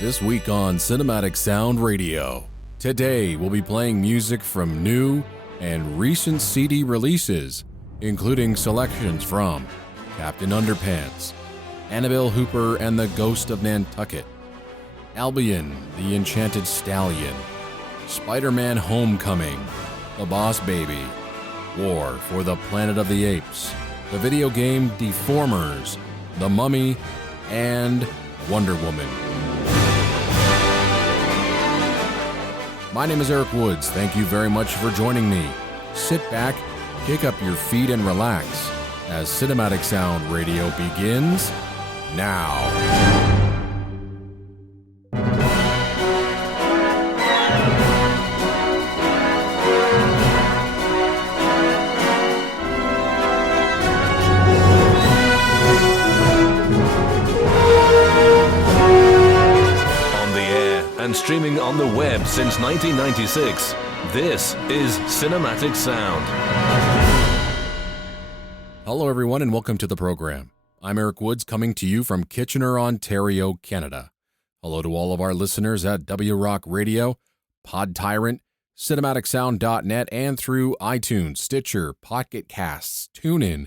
This week on Cinematic Sound Radio. Today we'll be playing music from new and recent CD releases, including selections from Captain Underpants, Annabelle Hooper and the Ghost of Nantucket, Albion, the Enchanted Stallion, Spider-Man Homecoming, The Boss Baby, War for the Planet of the Apes, the video game DEFORMERS, The Mummy, and Wonder Woman. My name is Eric Woods. Thank you very much for joining me. Sit back, kick up your feet, and relax as Cinematic Sound Radio begins now. And streaming on the web since 1996, this is Cinematic Sound. Hello everyone and welcome to the program. I'm Eric Woods coming to you from Kitchener, Ontario, Canada. Hello to all of our listeners at WROCK Radio, Podtyrant, cinematicsound.net, and through iTunes, Stitcher, Pocket Casts, TuneIn,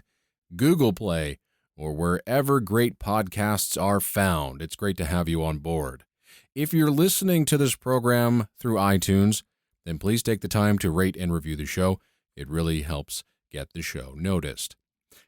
Google Play, or wherever great podcasts are found. It's great to have you on board. If you're listening to this program through iTunes, then please take the time to rate and review the show. It really helps get the show noticed.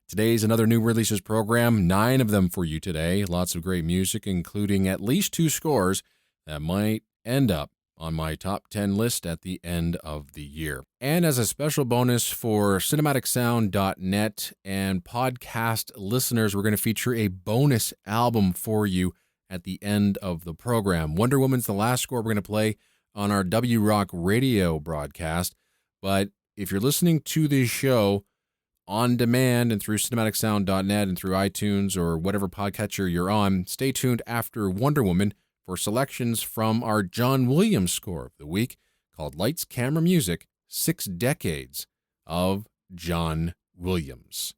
Today's another new releases program, 9 of them for you today. Lots of great music, including at least 2 scores that might end up on my top 10 list at the end of the year. And as a special bonus for cinematicsound.net and podcast listeners, we're going to feature a bonus album for you at the end of the program. Wonder Woman's the last score we're going to play on our WROCK Radio broadcast, but if you're listening to this show on demand and through cinematicsound.net and through iTunes or whatever podcatcher you're on, stay tuned after Wonder Woman for selections from our John Williams score of the week called Lights, Camera, Music, 6 Decades of John Williams.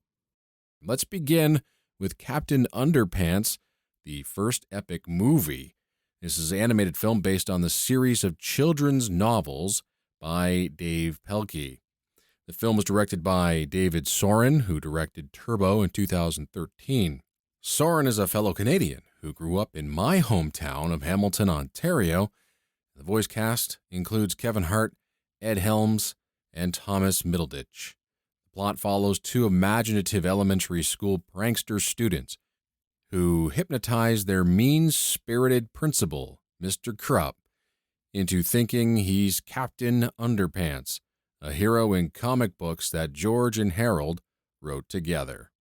Let's begin with Captain Underpants, the first epic movie. This is an animated film based on the series of children's novels by Dave Pelkey. The film was directed by David Soren, who directed Turbo in 2013. Soren is a fellow Canadian who grew up in my hometown of Hamilton, Ontario. The voice cast includes Kevin Hart, Ed Helms, and Thomas Middleditch. The plot follows 2 imaginative elementary school prankster students who hypnotize their mean-spirited principal, Mr. Krupp, into thinking he's Captain Underpants, a hero in comic books that George and Harold wrote together.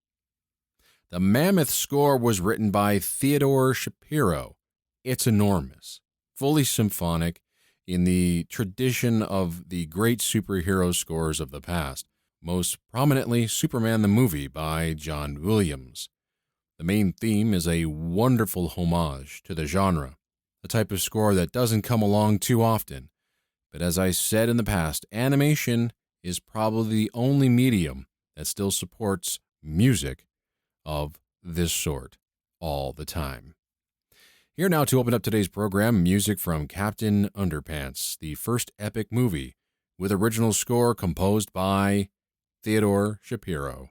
The mammoth score was written by Theodore Shapiro. It's enormous, fully symphonic, in the tradition of the great superhero scores of the past, most prominently Superman the Movie by John Williams. The main theme is a wonderful homage to the genre, the type of score that doesn't come along too often. But as I said in the past, animation is probably the only medium that still supports music of this sort all the time. Here now to open up today's program, music from Captain Underpants, the first epic movie, with original score composed by Theodore Shapiro.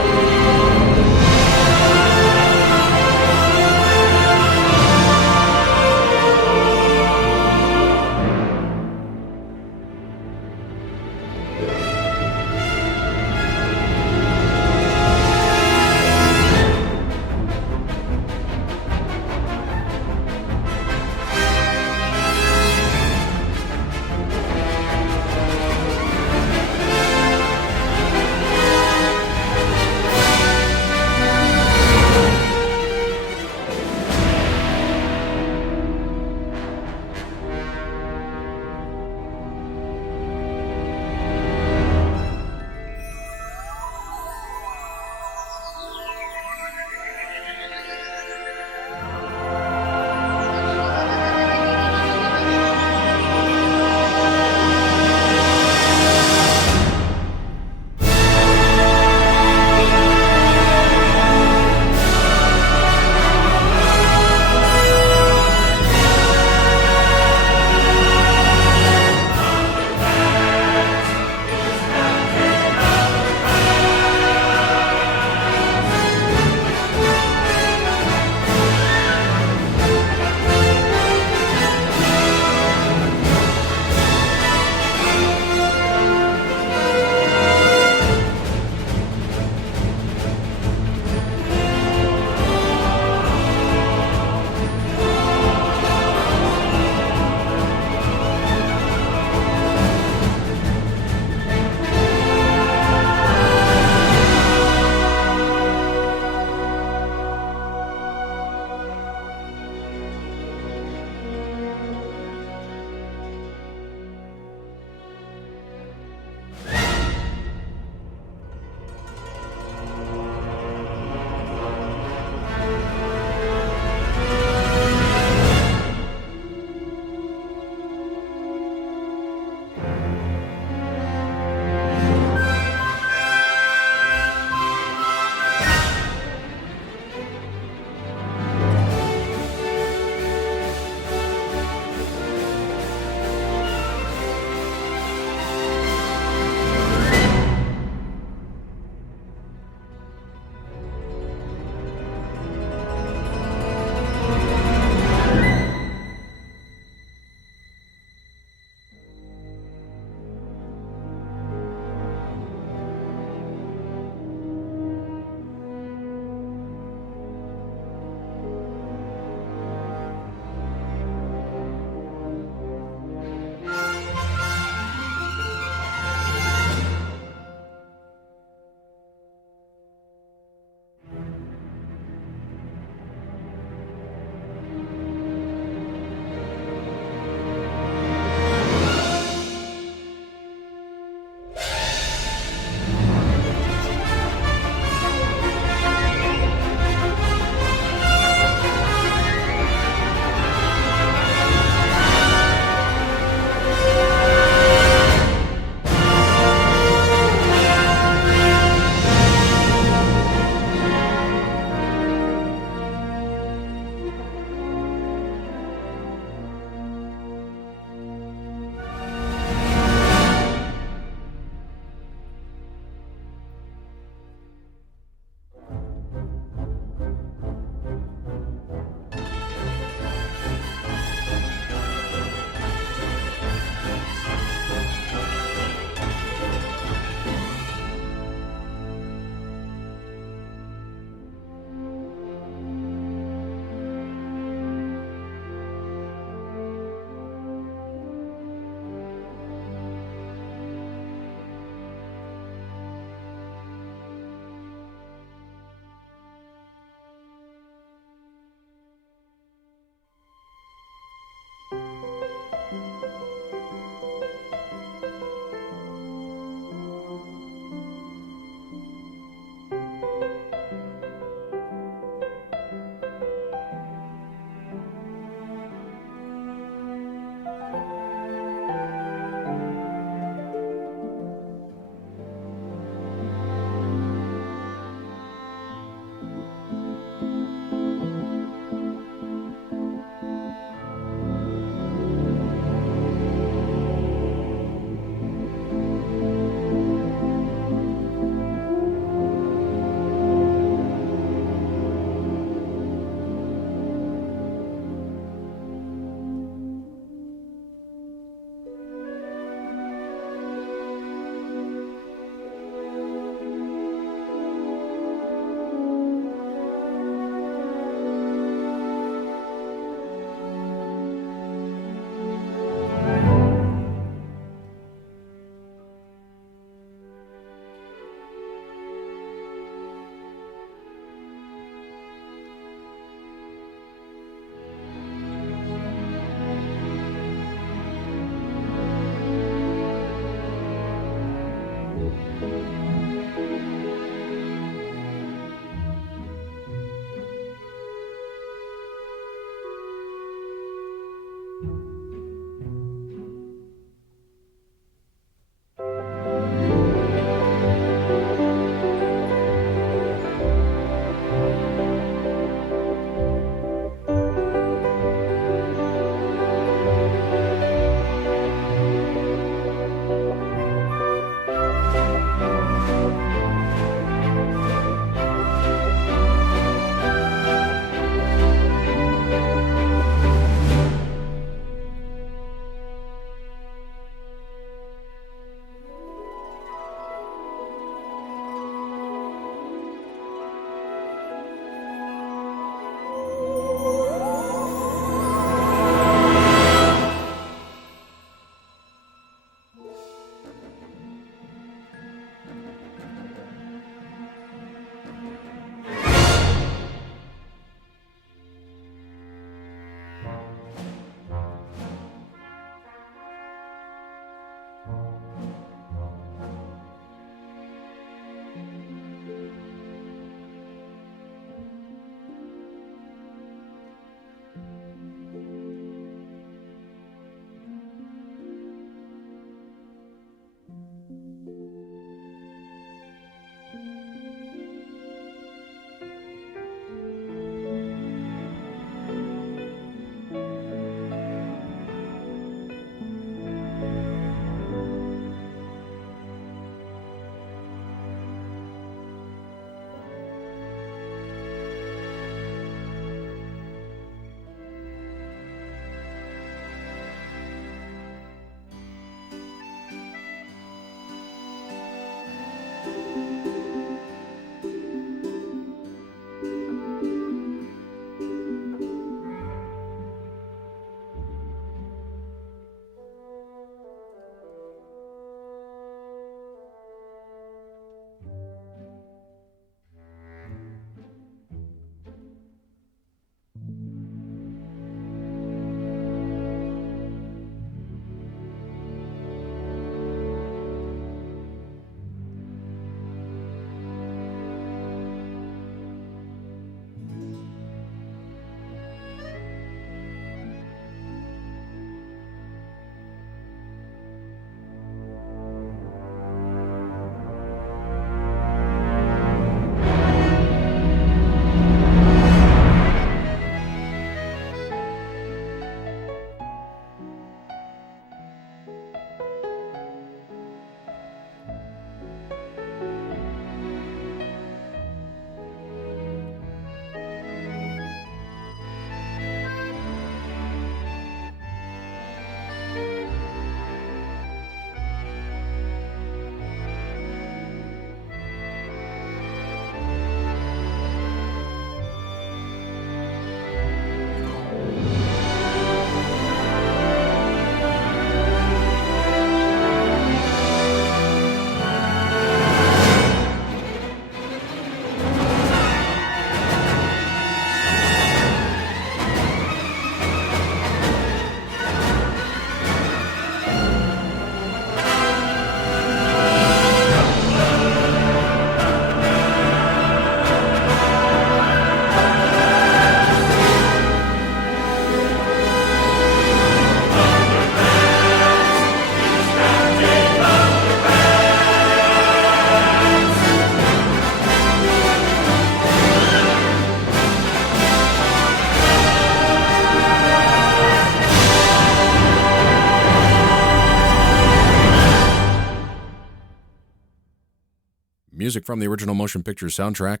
music from the original motion picture soundtrack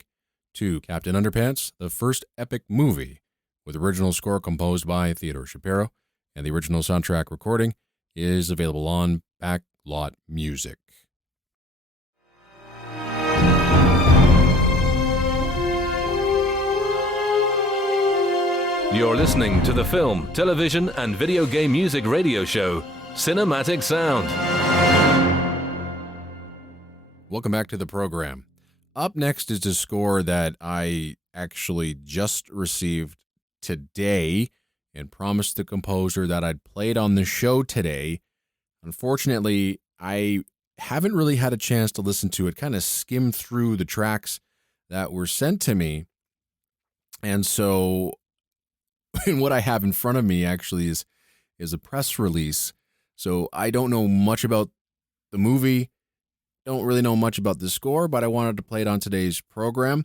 to Captain Underpants, the first epic movie, with original score composed by Theodore Shapiro, and the original soundtrack recording is available on Backlot Music. You're listening to the film, television, and video game music radio show, Cinematic Sound. Welcome back to the program. Up next is a score that I actually just received today and promised the composer that I'd play it on the show today. Unfortunately, I haven't really had a chance to listen to it, kind of skimmed through the tracks that were sent to me. And so and what I have in front of me actually is a press release. So I don't know much about the movie, don't really know much about the score, but I wanted to play it on today's program,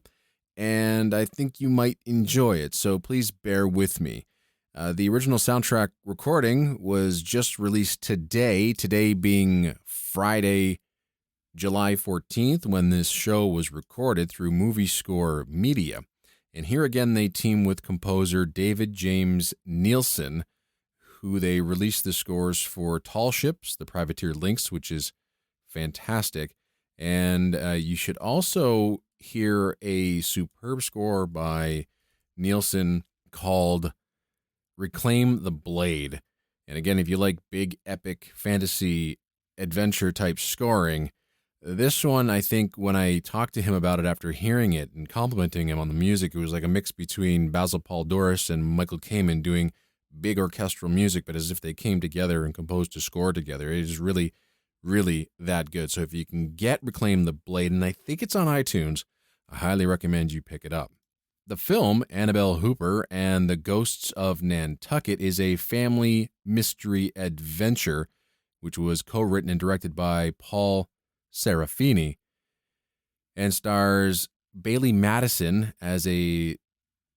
and I think you might enjoy it, so please bear with me. The original soundtrack recording was just released today being Friday, July 14th, when this show was recorded through Movie Score Media. And here again, they team with composer David James Nielsen, who they released the scores for Tall Ships, The Privateer Lynx, which is fantastic. And you should also hear a superb score by Nielsen called Reclaim the Blade. And again, if you like big, epic, fantasy, adventure type scoring, this one, I think, when I talked to him about it after hearing it and complimenting him on the music, it was like a mix between Basil Paul Doris and Michael Kamen doing big orchestral music, but as if they came together and composed a score together. It is really, really that good. So if you can get Reclaim the Blade, and I think it's on iTunes, I highly recommend you pick it up. The film, Annabelle Hooper and the Ghosts of Nantucket, is a family mystery adventure, which was co-written and directed by Paul Serafini, and stars Bailey Madison as a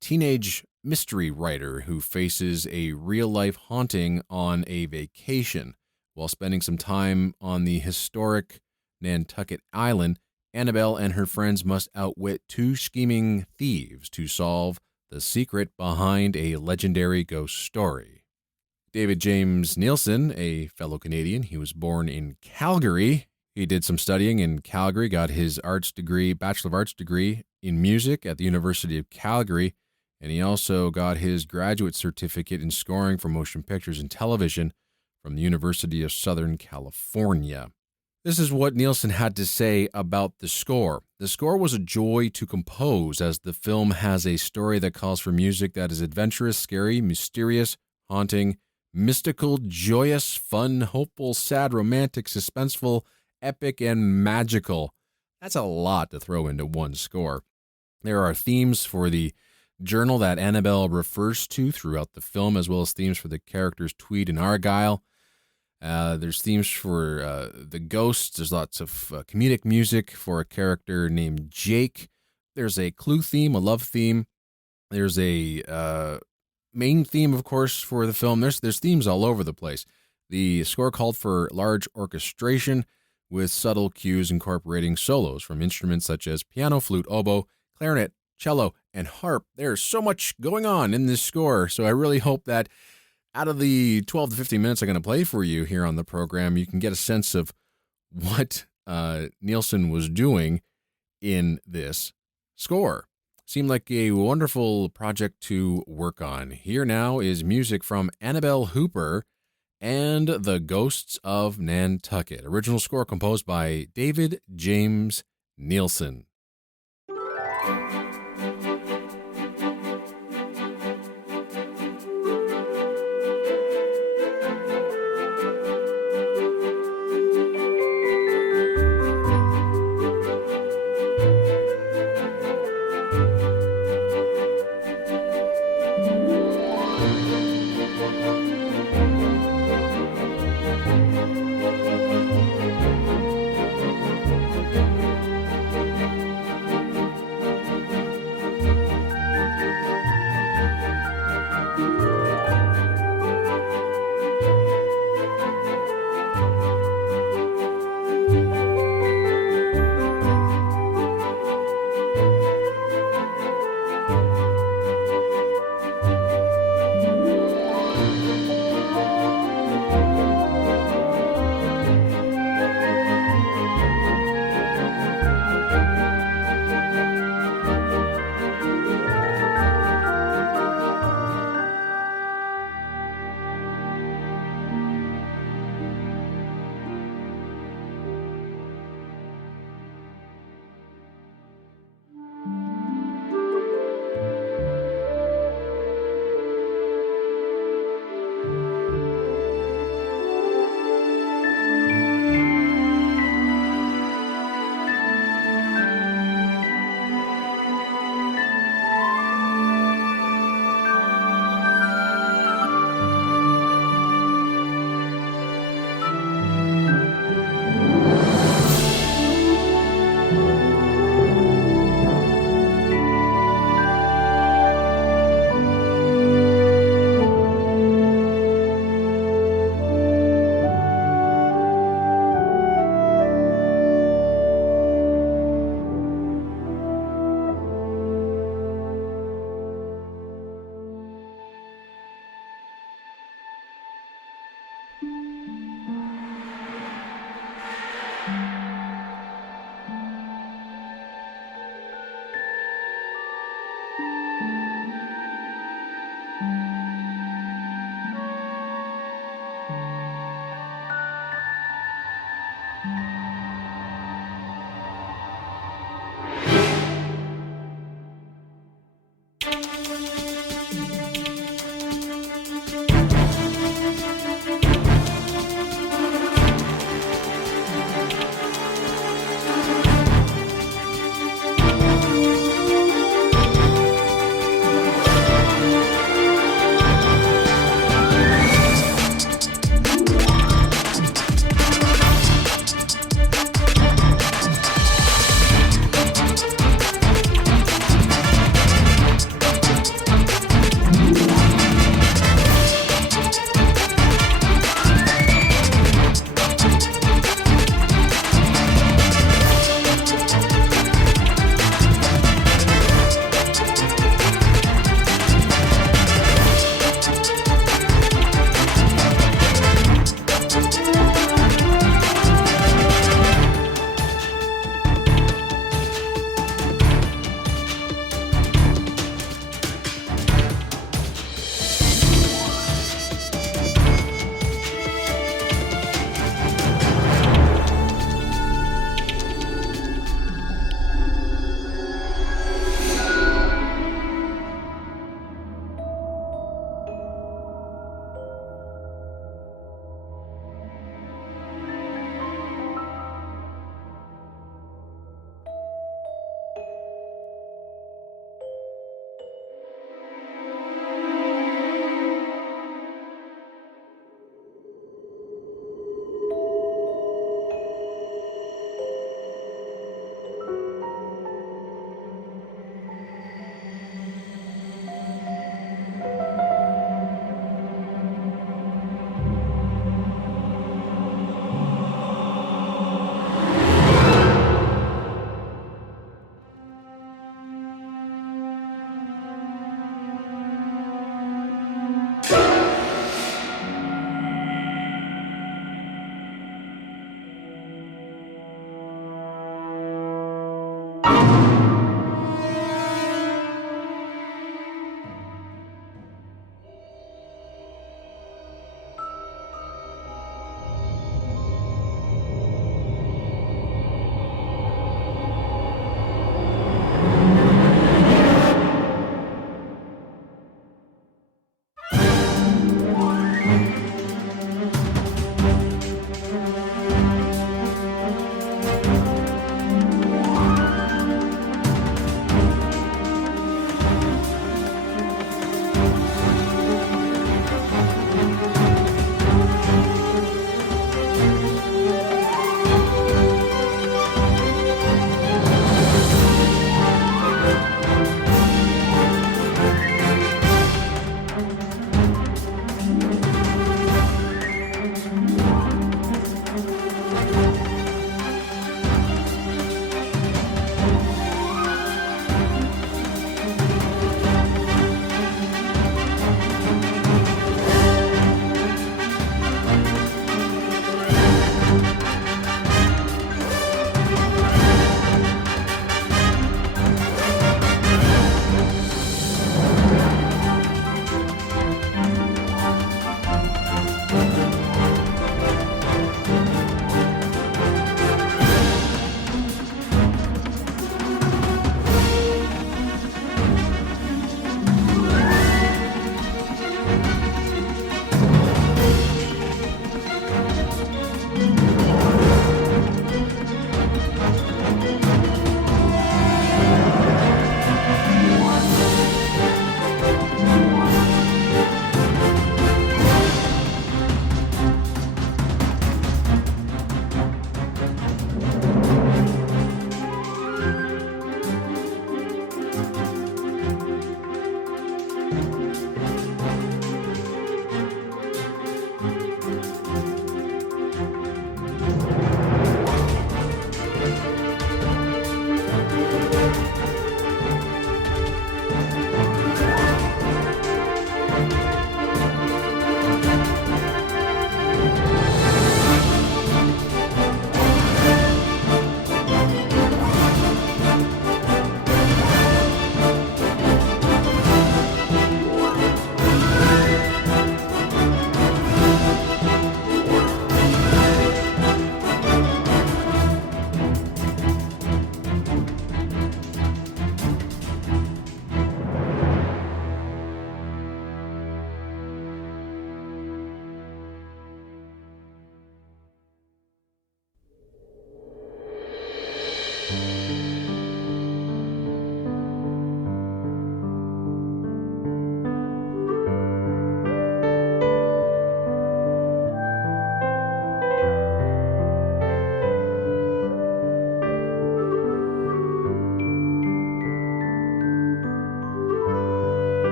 teenage mystery writer who faces a real-life haunting on a vacation. While spending some time on the historic Nantucket Island, Annabelle and her friends must outwit two scheming thieves to solve the secret behind a legendary ghost story. David James Nielsen, a fellow Canadian, he was born in Calgary. He did some studying in Calgary, got his Bachelor of Arts degree in music at the University of Calgary, and he also got his graduate certificate in scoring for motion pictures and television from the University of Southern California. This is what Nielsen had to say about the score. The score was a joy to compose, as the film has a story that calls for music that is adventurous, scary, mysterious, haunting, mystical, joyous, fun, hopeful, sad, romantic, suspenseful, epic, and magical. That's a lot to throw into one score. There are themes for the journal that Annabelle refers to throughout the film, as well as themes for the characters Tweed and Argyle. There's themes for the ghosts. There's lots of comedic music for a character named Jake. There's a clue theme, a love theme. There's a main theme, of course, for the film. There's themes all over the place. The score called for large orchestration with subtle cues incorporating solos from instruments such as piano, flute, oboe, clarinet, cello, and harp. There's so much going on in this score, so I really hope that out of the 12 to 15 minutes I'm going to play for you here on the program, you can get a sense of what Nielsen was doing in this score. Seemed like a wonderful project to work on. Here now is music from Annabelle Hooper and the Ghosts of Nantucket. Original score composed by David James Nielsen.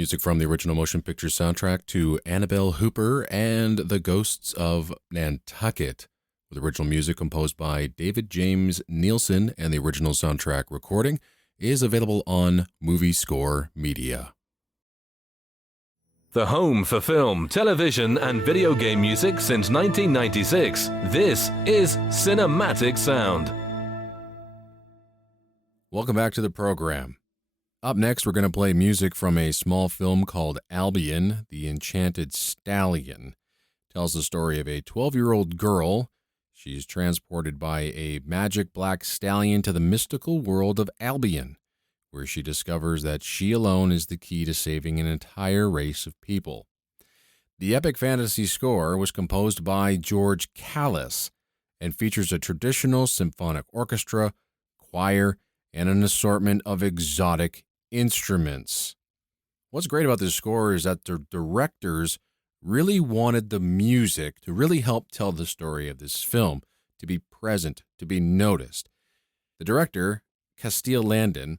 Music from the original motion picture soundtrack to Annabelle Hooper and the Ghosts of Nantucket, with original music composed by David James Nielsen, and the original soundtrack recording is available on Movie Score Media. The home for film, television, and video game music since 1996. This is Cinematic Sound. Welcome back to the program. Up next, we're going to play music from a small film called Albion, the Enchanted Stallion. It tells the story of a 12-year-old girl. She's transported by a magic black stallion to the mystical world of Albion, where she discovers that she alone is the key to saving an entire race of people. The epic fantasy score was composed by George Kallis and features a traditional symphonic orchestra, choir, and an assortment of exotic instruments. What's great about this score is that the directors really wanted the music to really help tell the story of this film, to be present, to be noticed. The director, Castile Landon,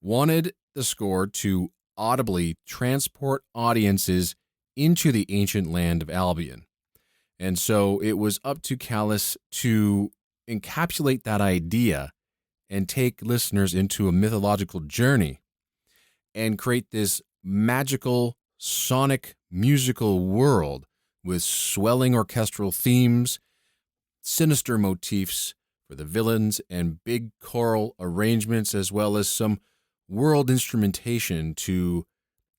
wanted the score to audibly transport audiences into the ancient land of Albion. And so it was up to Kallis to encapsulate that idea and take listeners into a mythological journey and create this magical, sonic, musical world with swelling orchestral themes, sinister motifs for the villains, and big choral arrangements, as well as some world instrumentation to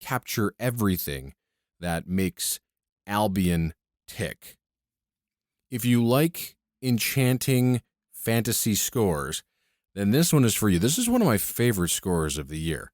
capture everything that makes Albion tick. If you like enchanting fantasy scores, then this one is for you. This is one of my favorite scores of the year.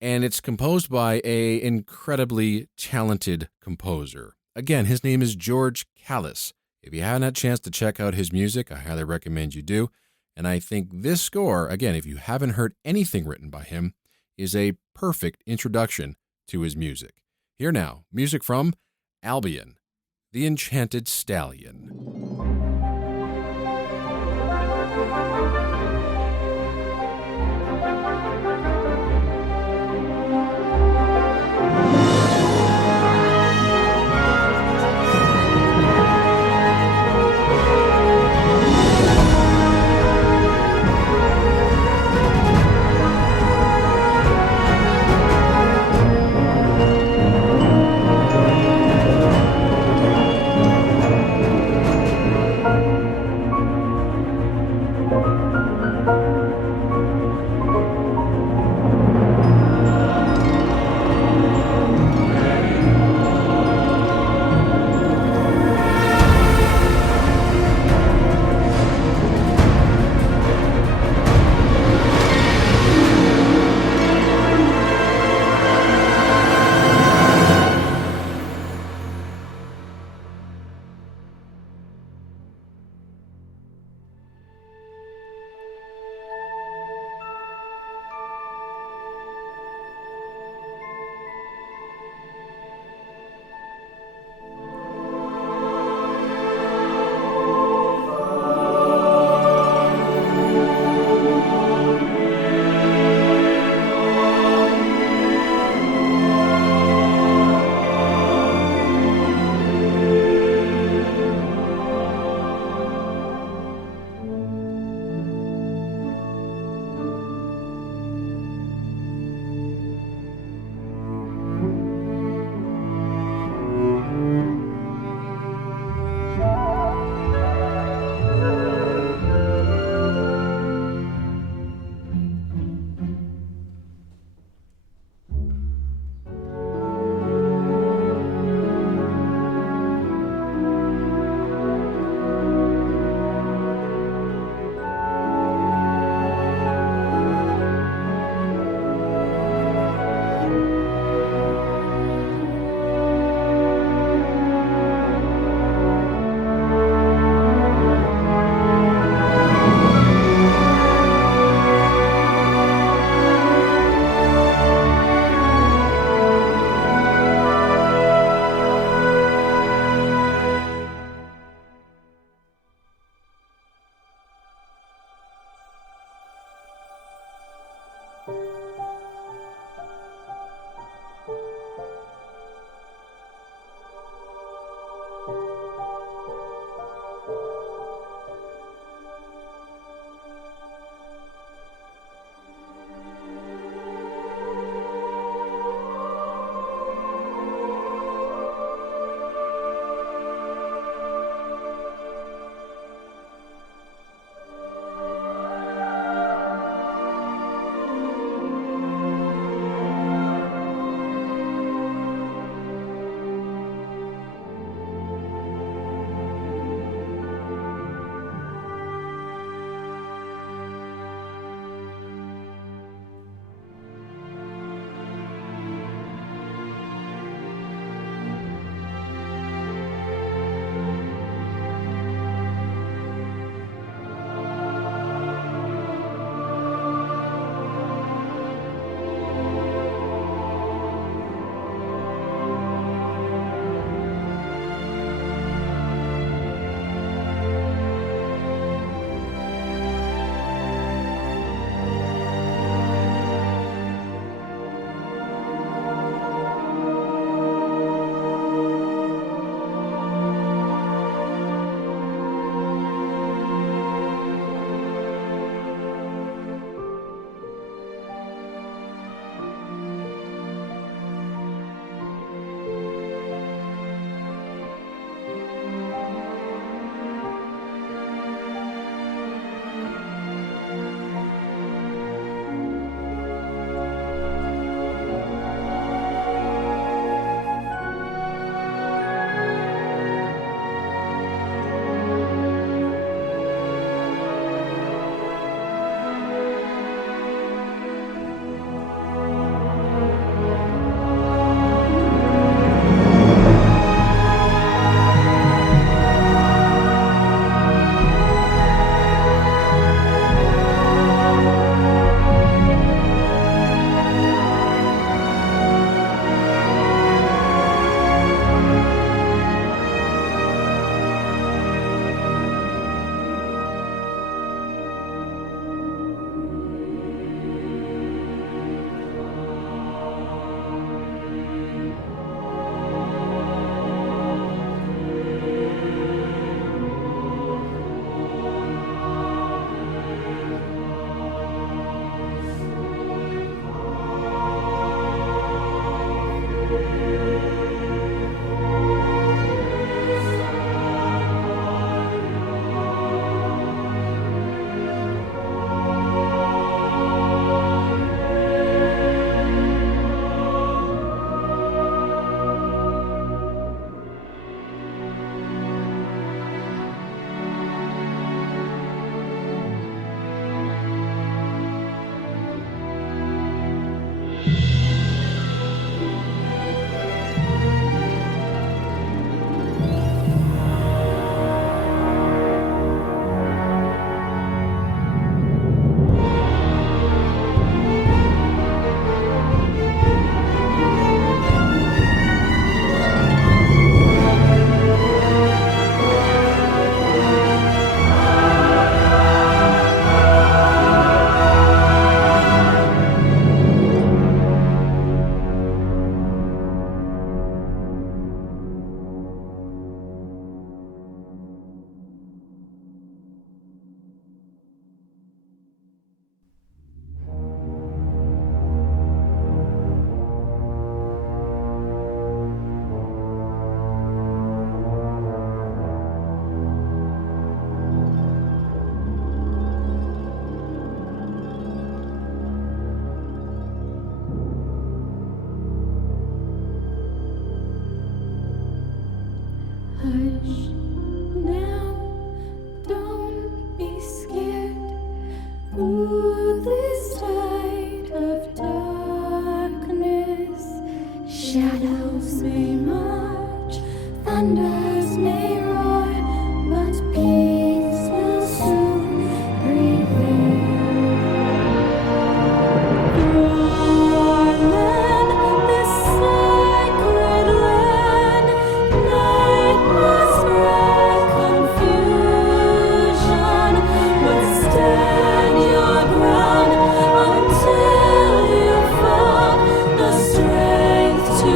And it's composed by an incredibly talented composer. Again, his name is George Kallis. If you haven't had a chance to check out his music, I highly recommend you do. And I think this score, again, if you haven't heard anything written by him, is a perfect introduction to his music. Here now, music from Albion, the Enchanted Stallion. Shadows may march, thunders may roar, but peace will soon prevail. Through our land, this sacred land, night must spread confusion, but stand your ground until you found the strength to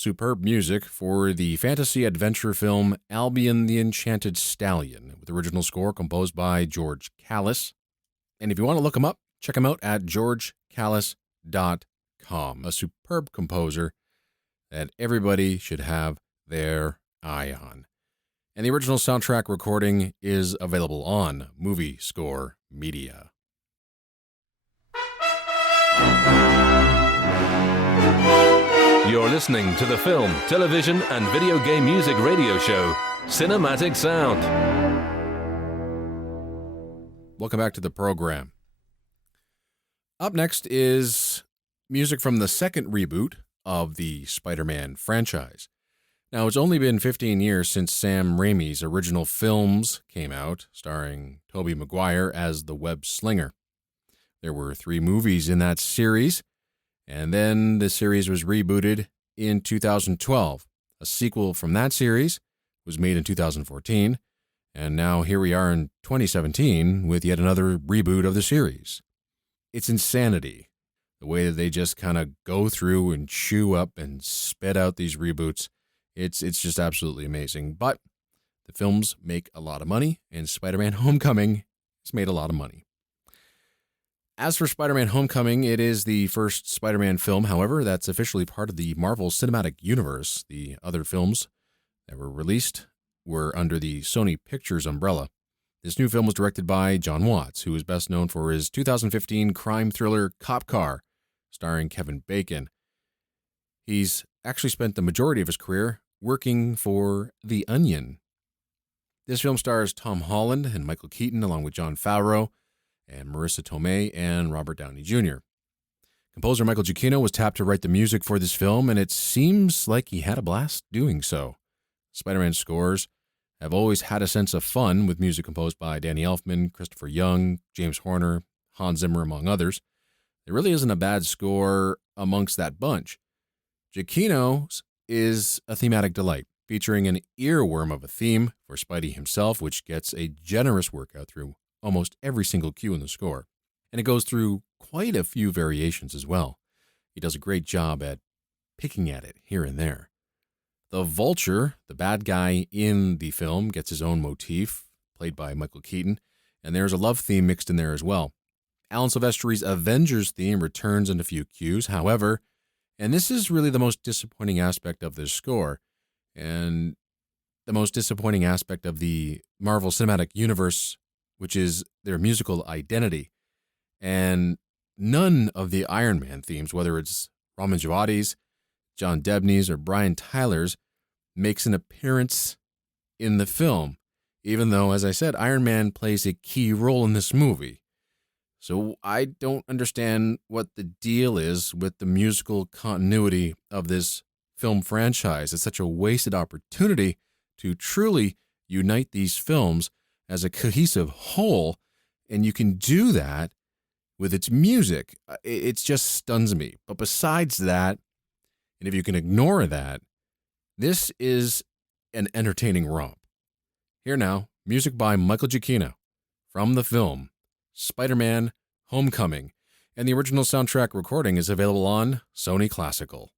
superb music for the fantasy adventure film Albion the Enchanted Stallion, with original score composed by George Kallis. And if you want to look him up, check him out at georgekallis.com, a superb composer that everybody should have their eye on. And the original soundtrack recording is available on Movie Score Media. You're listening to the film, television, and video game music radio show, Cinematic Sound. Welcome back to the program. Up next is music from the second reboot of the Spider-Man franchise. Now, it's only been 15 years since Sam Raimi's original films came out, starring Tobey Maguire as the Web Slinger. There were 3 movies in that series, and then the series was rebooted in 2012. A sequel from that series was made in 2014, and now here we are in 2017 with yet another reboot of the series. It's insanity, the way that they just kind of go through and chew up and spit out these reboots. It's just absolutely amazing. But the films make a lot of money, and Spider-Man Homecoming has made a lot of money. As for Spider-Man Homecoming, it is the first Spider-Man film, however, that's officially part of the Marvel Cinematic Universe. The other films that were released were under the Sony Pictures umbrella. This new film was directed by John Watts, who is best known for his 2015 crime thriller Cop Car, starring Kevin Bacon. He's actually spent the majority of his career working for The Onion. This film stars Tom Holland and Michael Keaton, along with Jon Favreau, and Marissa Tomei, and Robert Downey Jr. Composer Michael Giacchino was tapped to write the music for this film, and it seems like he had a blast doing so. Spider-Man scores have always had a sense of fun, with music composed by Danny Elfman, Christopher Young, James Horner, Hans Zimmer, among others. There really isn't a bad score amongst that bunch. Giacchino's is a thematic delight, featuring an earworm of a theme for Spidey himself, which gets a generous workout through almost every single cue in the score. And it goes through quite a few variations as well. He does a great job at picking at it here and there. The Vulture, the bad guy in the film, gets his own motif, played by Michael Keaton, and there's a love theme mixed in there as well. Alan Silvestri's Avengers theme returns in a few cues, however, and this is really the most disappointing aspect of this score, and the most disappointing aspect of the Marvel Cinematic Universe, which is their musical identity. And none of the Iron Man themes, whether it's Ramin Djawadi's, John Debney's, or Brian Tyler's, makes an appearance in the film, even though, as I said, Iron Man plays a key role in this movie. So I don't understand what the deal is with the musical continuity of this film franchise. It's such a wasted opportunity to truly unite these films as a cohesive whole, and you can do that with its music. It just stuns me. But besides that, and if you can ignore that, this is an entertaining romp. Here now, music by Michael Giacchino from the film Spider-Man Homecoming, and the original soundtrack recording is available on Sony Classical.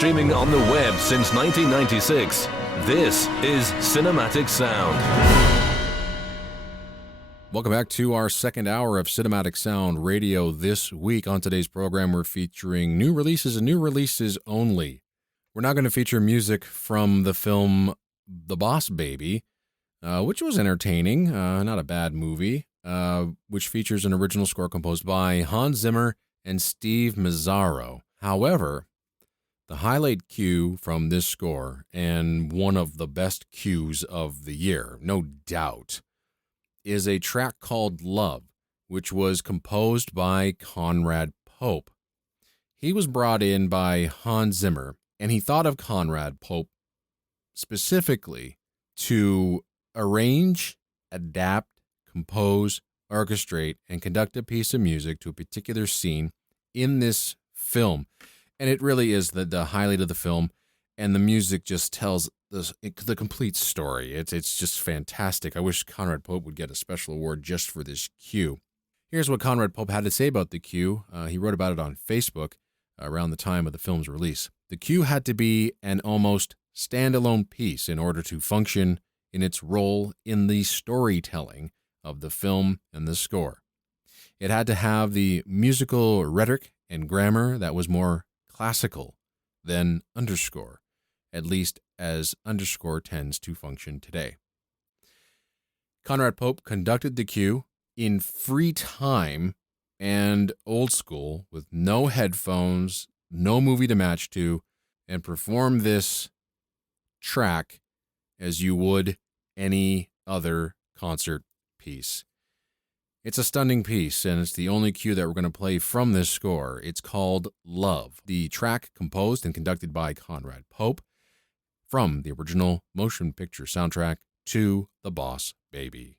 streaming on the web since 1996. This is Cinematic Sound. Welcome back to our second hour of Cinematic Sound Radio. This week on today's program, we're featuring new releases and new releases only. We're now going to feature music from the film The Boss Baby, which was entertaining, not a bad movie, which features an original score composed by Hans Zimmer and Steve Mazzaro. However, the highlight cue from this score, and one of the best cues of the year, no doubt, is a track called Love, which was composed by Conrad Pope. He was brought in by Hans Zimmer, and he thought of Conrad Pope specifically to arrange, adapt, compose, orchestrate, and conduct a piece of music to a particular scene in this film. And it really is the highlight of the film, and the music just tells the complete story. It's just fantastic. I wish Conrad Pope would get a special award just for this cue. Here's what Conrad Pope had to say about the cue. He wrote about it on Facebook around the time of the film's release. The cue had to be an almost standalone piece in order to function in its role in the storytelling of the film and the score. It had to have the musical rhetoric and grammar that was more classical than underscore, at least as underscore tends to function today. Conrad Pope conducted the cue in free time and old school with no headphones, no movie to match to, and performed this track as you would any other concert piece. It's a stunning piece, and it's the only cue that we're going to play from this score. It's called Love, the track composed and conducted by Conrad Pope from the original motion picture soundtrack to The Boss Baby.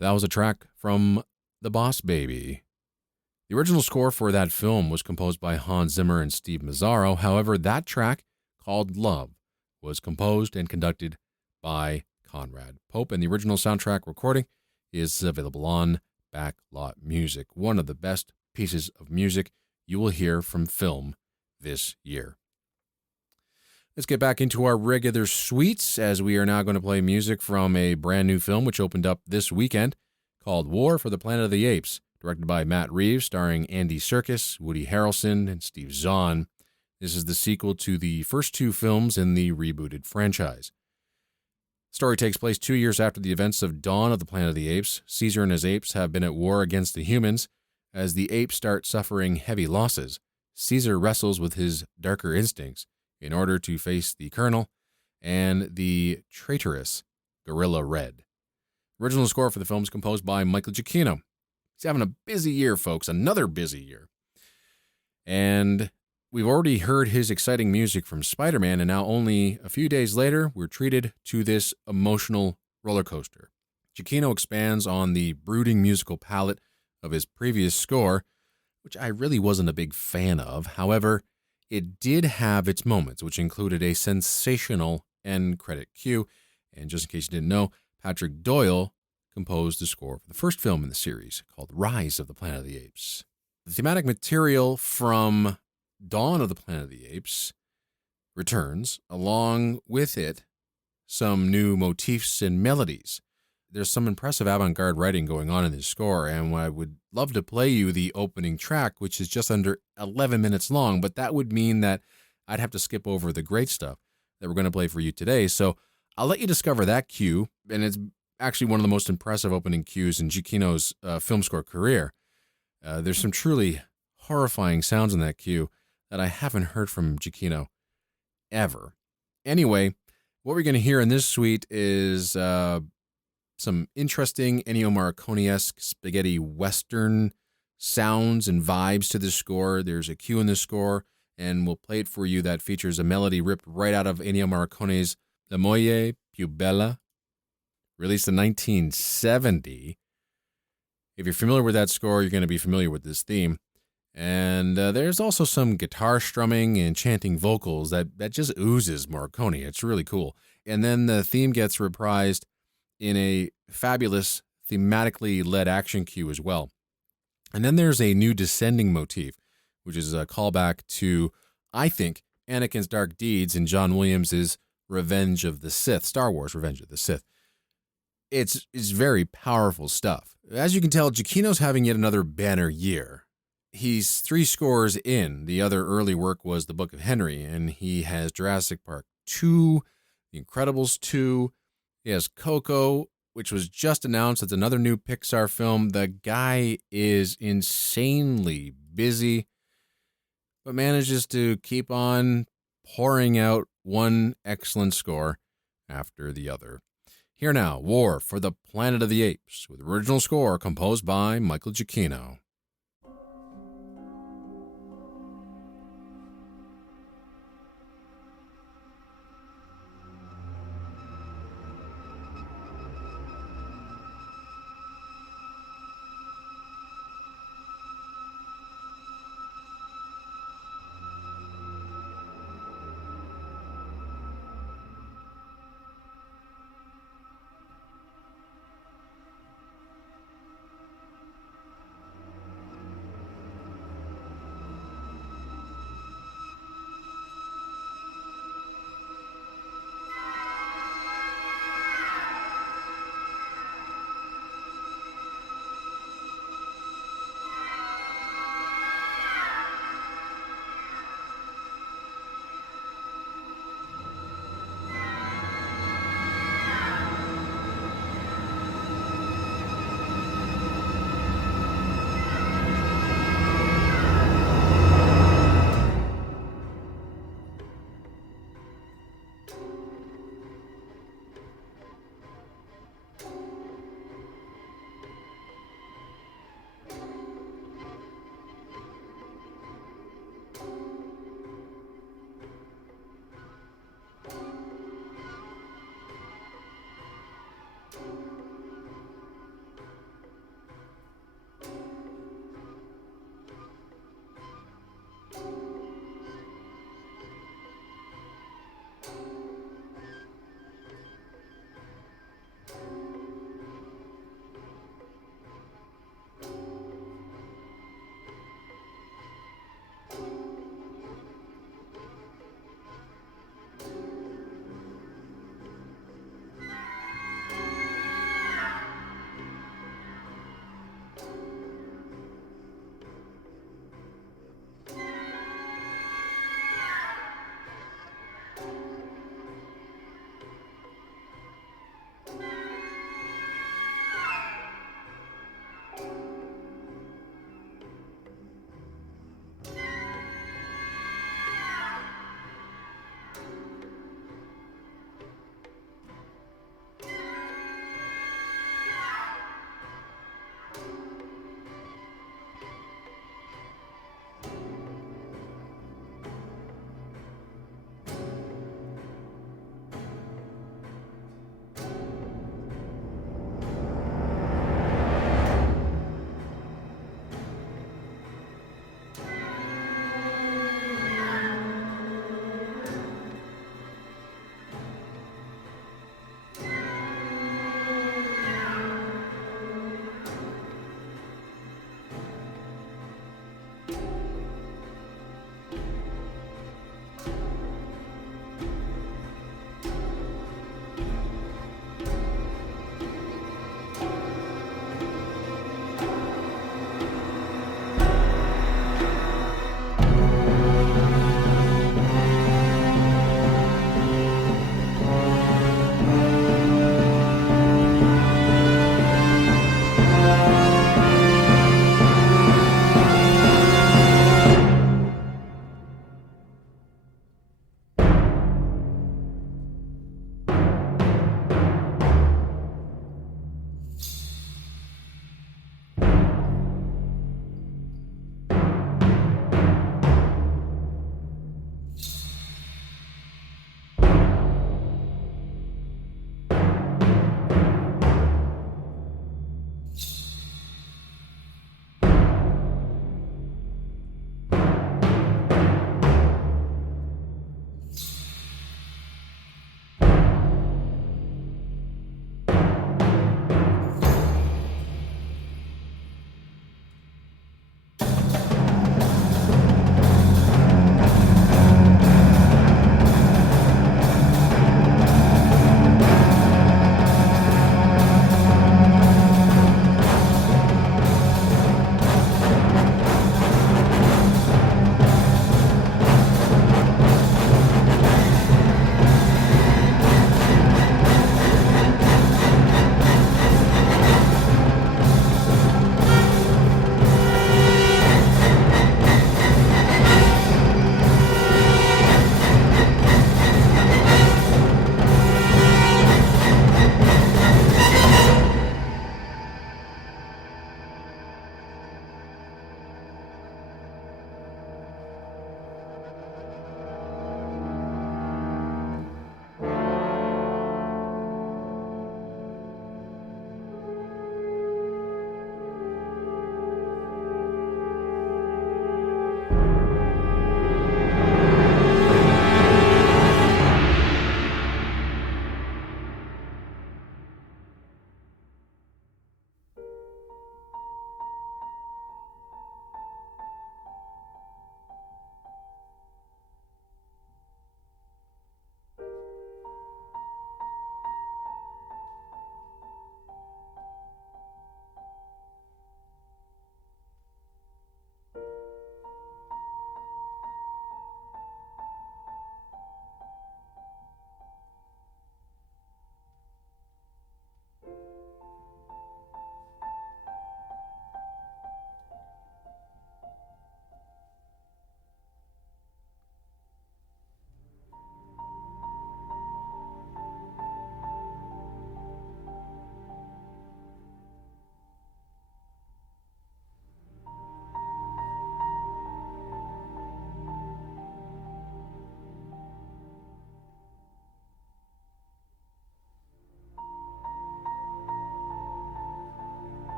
That was a track from The Boss Baby. The original score for that film was composed by Hans Zimmer and Steve Mazzaro. However, that track, called Love, was composed and conducted by Conrad Pope, and the original soundtrack recording is available on Backlot Music, one of the best pieces of music you will hear from film this year. Let's get back into our regular suites, as we are now going to play music from a brand new film which opened up this weekend called War for the Planet of the Apes, directed by Matt Reeves, starring Andy Serkis, Woody Harrelson, and Steve Zahn. This is the sequel to the first two films in the rebooted franchise. The story takes place 2 years after the events of Dawn of the Planet of the Apes. Caesar and his apes have been at war against the humans. As the apes start suffering heavy losses, Caesar wrestles with his darker instincts in order to face the Colonel and the traitorous Gorilla Red. Original score for the film is composed by Michael Giacchino. He's having a busy year, folks, another busy year. And we've already heard his exciting music from Spider-Man, and now only a few days later, we're treated to this emotional roller coaster. Giacchino expands on the brooding musical palette of his previous score, which I really wasn't a big fan of. However, it did have its moments, which included a sensational end credit cue. And just in case you didn't know, Patrick Doyle composed the score for the first film in the series, called Rise of the Planet of the Apes. The thematic material from Dawn of the Planet of the Apes returns, along with it some new motifs and melodies. There's some impressive avant-garde writing going on in this score, and I would love to play you the opening track, which is just under 11 minutes long, but that would mean that I'd have to skip over the great stuff that we're going to play for you today. So I'll let you discover that cue, and it's actually one of the most impressive opening cues in Giacchino's film score career. There's some truly horrifying sounds in that cue that I haven't heard from Giacchino ever. Anyway, what we're going to hear in this suite is some interesting Ennio Morricone-esque spaghetti western sounds and vibes to the score. There's a cue in the score, and we'll play it for you, that features a melody ripped right out of Ennio Morricone's La Moglie Più Bella, released in 1970. If you're familiar with that score, you're going to be familiar with this theme. And there's also some guitar strumming and chanting vocals that just oozes Morricone. It's really cool. And then the theme gets reprised in a fabulous thematically led action cue as well. And then there's a new descending motif, which is a callback to, I think, Anakin's dark deeds in John Williams' Revenge of the Sith, Star Wars Revenge of the Sith. It's very powerful stuff. As you can tell, Giacchino's having yet another banner year. He's 3 scores in. The other early work was The Book of Henry, and he has Jurassic Park 2, The Incredibles 2, he has Coco, which was just announced. It's another new Pixar film. The guy is insanely busy, but manages to keep on pouring out one excellent score after the other. Here now, War for the Planet of the Apes, with original score composed by Michael Giacchino.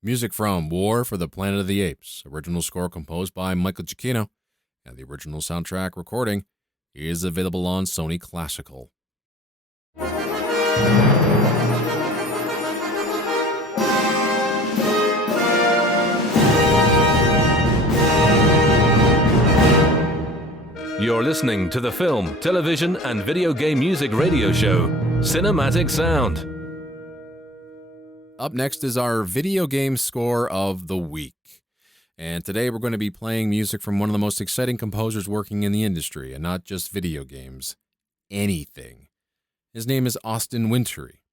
Music from War for the Planet of the Apes, original score composed by Michael Giacchino, and the original soundtrack recording is available on Sony Classical. You're listening to the film, television, and video game music radio show, Cinematic Sound. Up next is our video game score of the week. And today we're going to be playing music from one of the most exciting composers working in the industry, and not just video games. Anything. His name is Austin Wintory.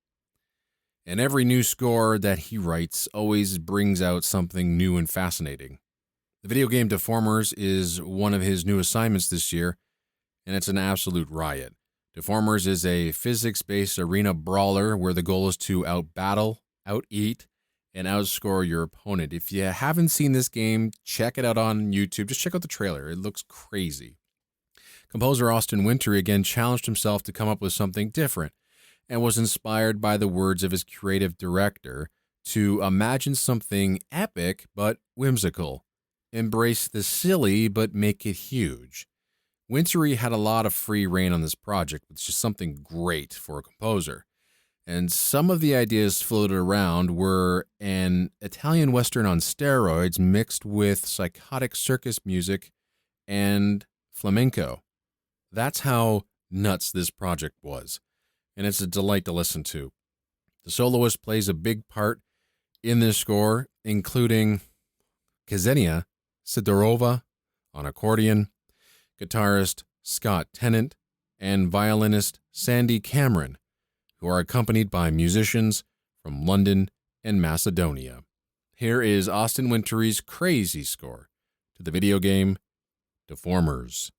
And every new score that he writes always brings out something new and fascinating. The video game DEFORMERS is one of his new assignments this year, and it's an absolute riot. DEFORMERS is a physics-based arena brawler where the goal is to out-battle, out-eat, and outscore your opponent. If you haven't seen this game, check it out on YouTube. Just check out the trailer. It looks crazy. Composer Austin Wintory again challenged himself to come up with something different and was inspired by the words of his creative director to imagine something epic but whimsical. Embrace the silly but make it huge. Wintory had a lot of free reign on this project, which is something great for a composer. And some of the ideas floated around were an Italian Western on steroids mixed with psychotic circus music and flamenco. That's how nuts this project was, and it's a delight to listen to. The soloist plays a big part in this score, including Ksenia Sidorova on accordion, guitarist Scott Tennant, and violinist Sandy Cameron, who are accompanied by musicians from London and Macedonia. Here is Austin Wintory's crazy score to the video game DEFORMERS.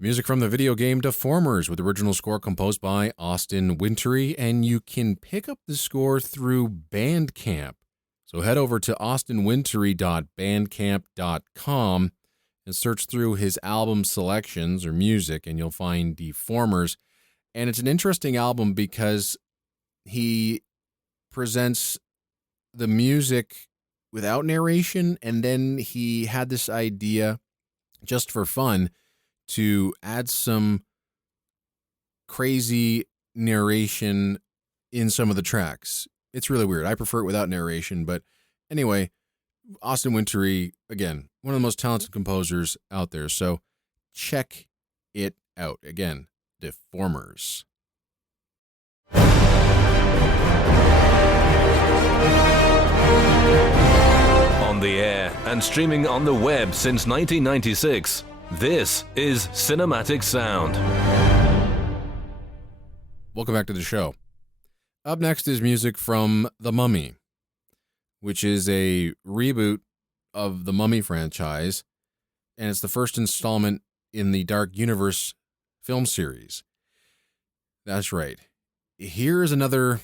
Music from the video game DEFORMERS with original score composed by Austin Wintory, and you can pick up the score through Bandcamp. So head over to austinwintory.bandcamp.com and search through his album selections or music, and you'll find DEFORMERS. And it's an interesting album because he presents the music without narration, and then he had this idea just for fun to add some crazy narration in some of the tracks. It's really weird. I prefer it without narration, but anyway, Austin Wintory, again, one of the most talented composers out there, so check it out. Again, DEFORMERS. On the air and streaming on the web since 1996, this is Cinematic Sound. Welcome back to the show. Up next is music from The Mummy, which is a reboot of the Mummy franchise, and it's the first installment in the Dark Universe film series. That's right. Here's another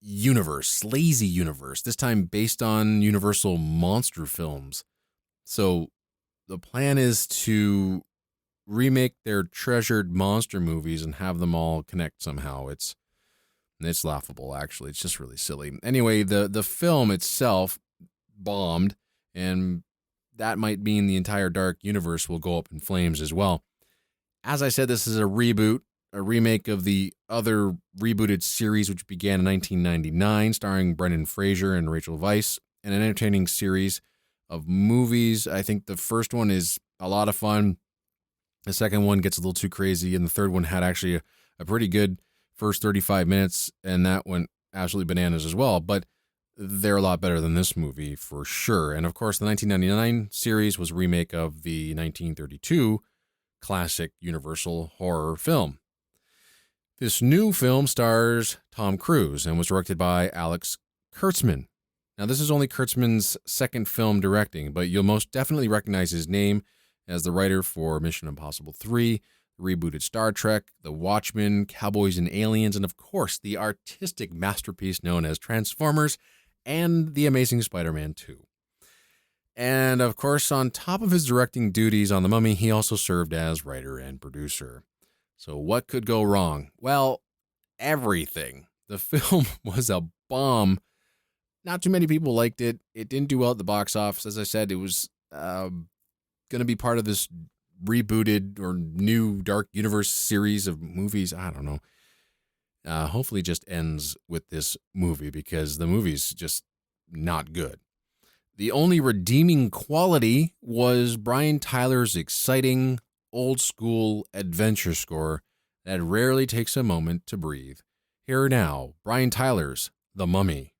universe, lazy universe, this time based on Universal monster films. So the plan is to remake their treasured monster movies and have them all connect somehow. It's laughable, actually. It's just really silly. Anyway, the film itself bombed, and that might mean the entire Dark Universe will go up in flames as well. As I said, this is a reboot, a remake of the other rebooted series, which began in 1999, starring Brendan Fraser and Rachel Weisz, and an entertaining series of movies. I think the first one is a lot of fun. The second one gets a little too crazy, and the third one had actually a pretty good first 35 minutes, and that went absolutely bananas as well. But they're a lot better than this movie for sure. And of course, the 1999 series was a remake of the 1932 classic Universal horror film. This new film stars Tom Cruise and was directed by Alex Kurtzman. Now, this is only Kurtzman's second film directing, but you'll most definitely recognize his name as the writer for Mission Impossible 3, rebooted Star Trek, The Watchmen, Cowboys and Aliens, and of course, the artistic masterpiece known as Transformers and The Amazing Spider-Man 2. And of course, on top of his directing duties on The Mummy, he also served as writer and producer. So what could go wrong? Well, everything. The film was a bomb. Not too many people liked it. It didn't do well at the box office. As I said, it was going to be part of this rebooted or new Dark Universe series of movies. I don't know. Hopefully it just ends with this movie because the movie's just not good. The only redeeming quality was Brian Tyler's exciting, old-school adventure score that rarely takes a moment to breathe. Here now, Brian Tyler's The Mummy.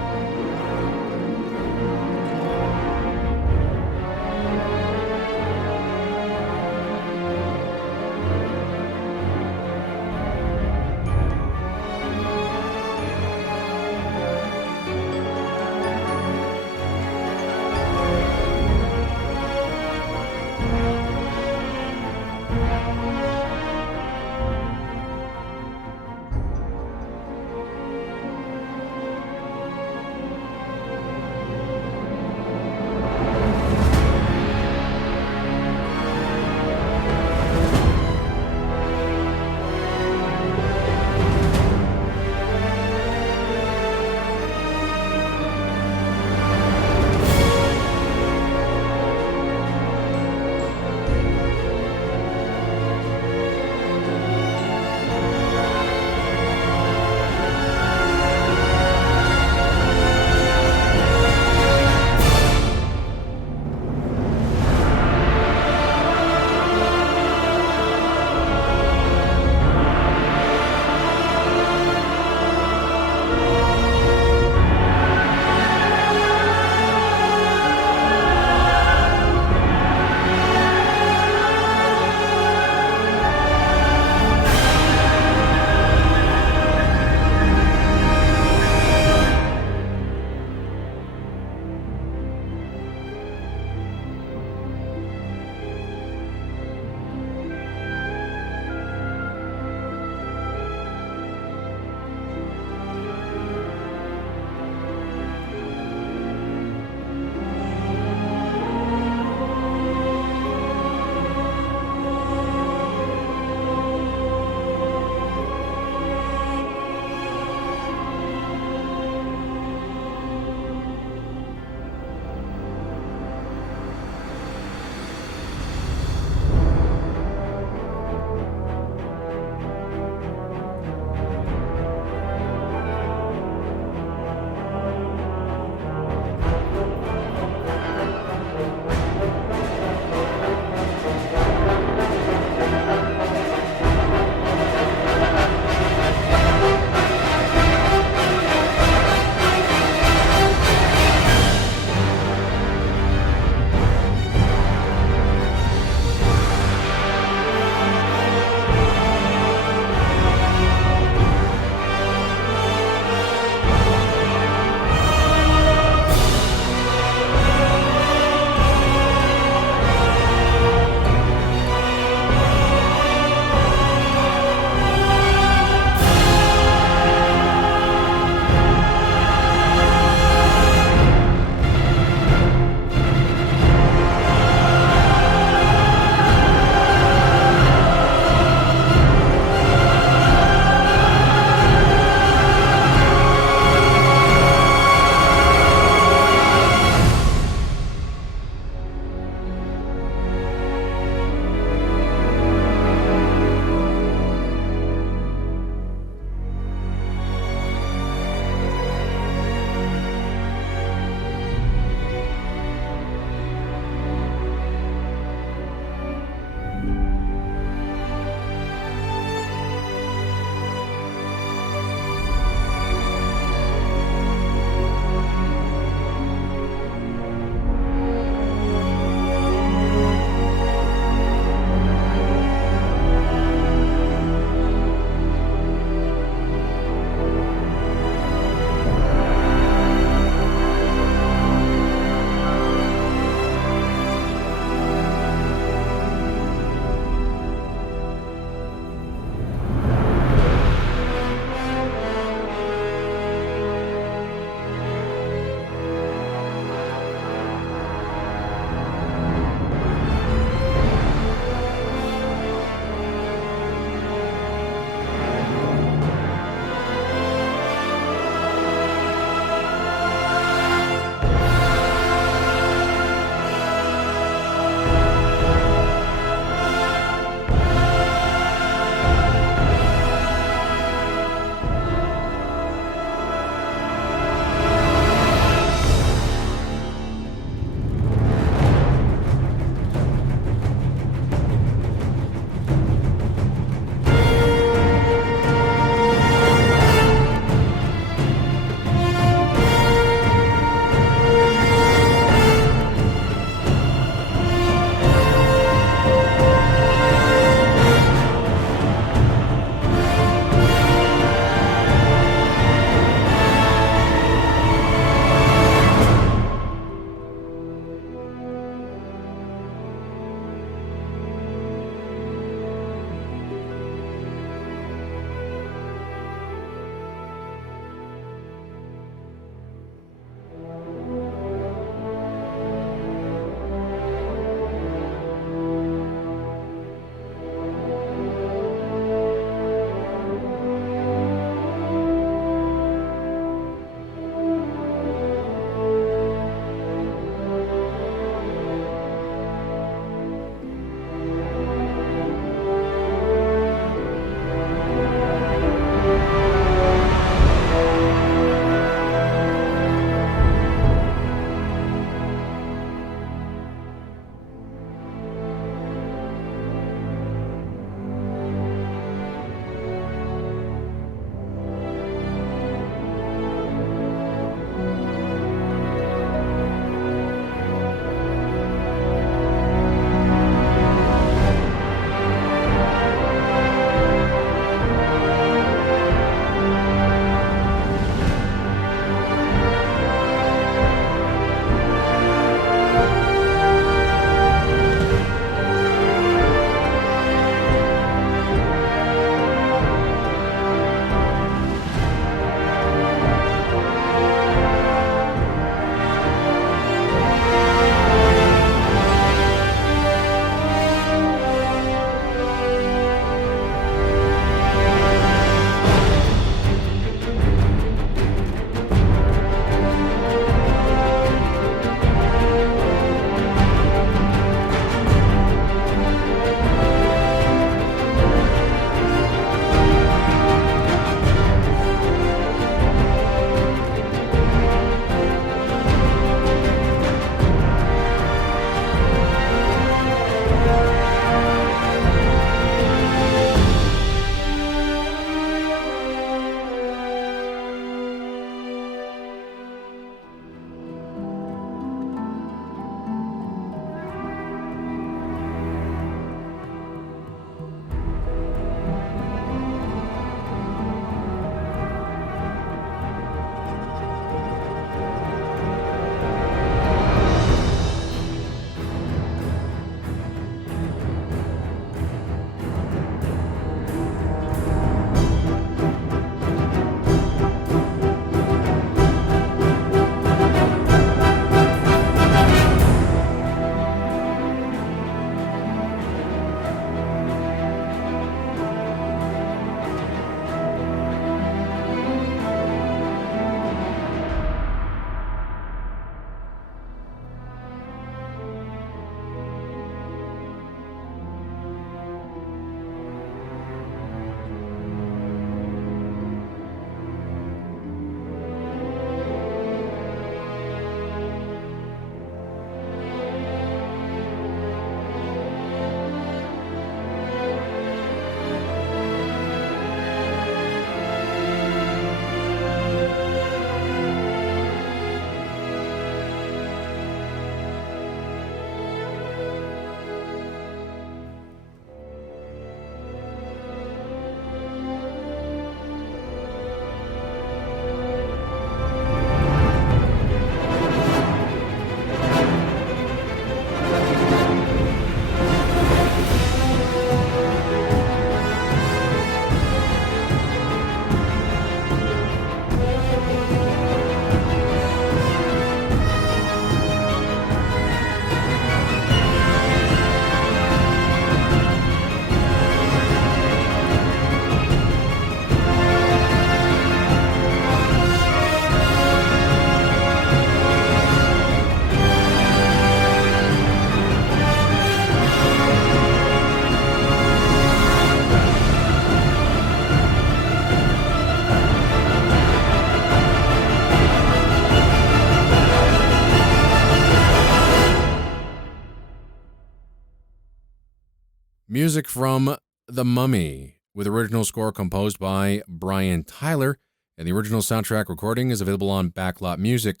music from The Mummy, with original score composed by Brian Tyler, and the original soundtrack recording is available on Backlot Music.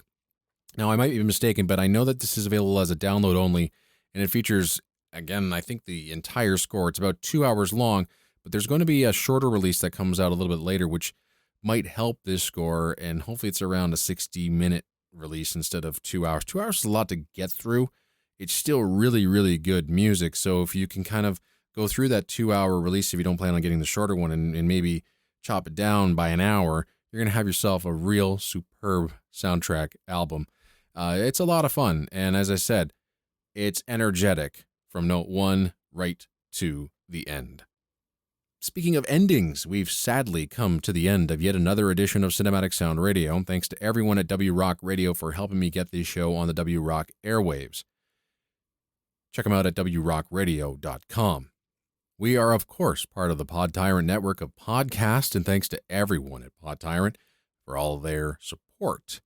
Now, I might be mistaken, but I know that this is available as a download only, and it features, again, I think the entire score. It's about 2 hours long, but there's going to be a shorter release that comes out a little bit later, which might help this score, and hopefully it's around a 60-minute release instead of 2 hours. 2 hours is a lot to get through. It's still really, really good music, so if you can kind of go through that 2-hour release, if you don't plan on getting the shorter one, and maybe chop it down by an hour, you're going to have yourself a real superb soundtrack album. It's a lot of fun, and as I said, it's energetic from note one right to the end. Speaking of endings, we've sadly come to the end of yet another edition of Cinematic Sound Radio. Thanks to everyone at WROCK Radio for helping me get this show on the WROCK airwaves. Check them out at WROCKradio.com. We are, of course, part of the Podtyrant network of podcasts, and thanks to everyone at Podtyrant for all their support.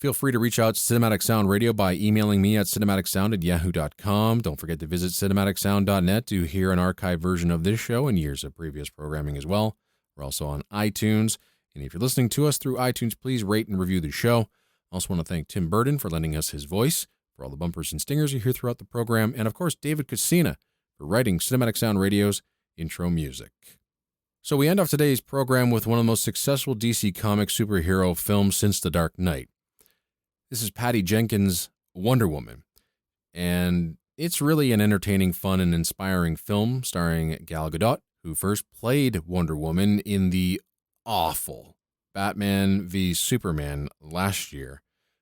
Feel free to reach out to Cinematic Sound Radio by emailing me at cinematicsound@yahoo.com. Don't forget to visit cinematicsound.net to hear an archived version of this show and years of previous programming as well. We're also on iTunes, and if you're listening to us through iTunes, please rate and review the show. I also want to thank Tim Burden for lending us his voice, for all the bumpers and stingers you hear throughout the program, and of course, David Coscina for writing Cinematic Sound Radio's intro music. So we end off today's program with one of the most successful DC Comics superhero films since The Dark Knight. This is Patty Jenkins' Wonder Woman, and it's really an entertaining, fun, and inspiring film starring Gal Gadot, who first played Wonder Woman in the awful Batman v Superman last year.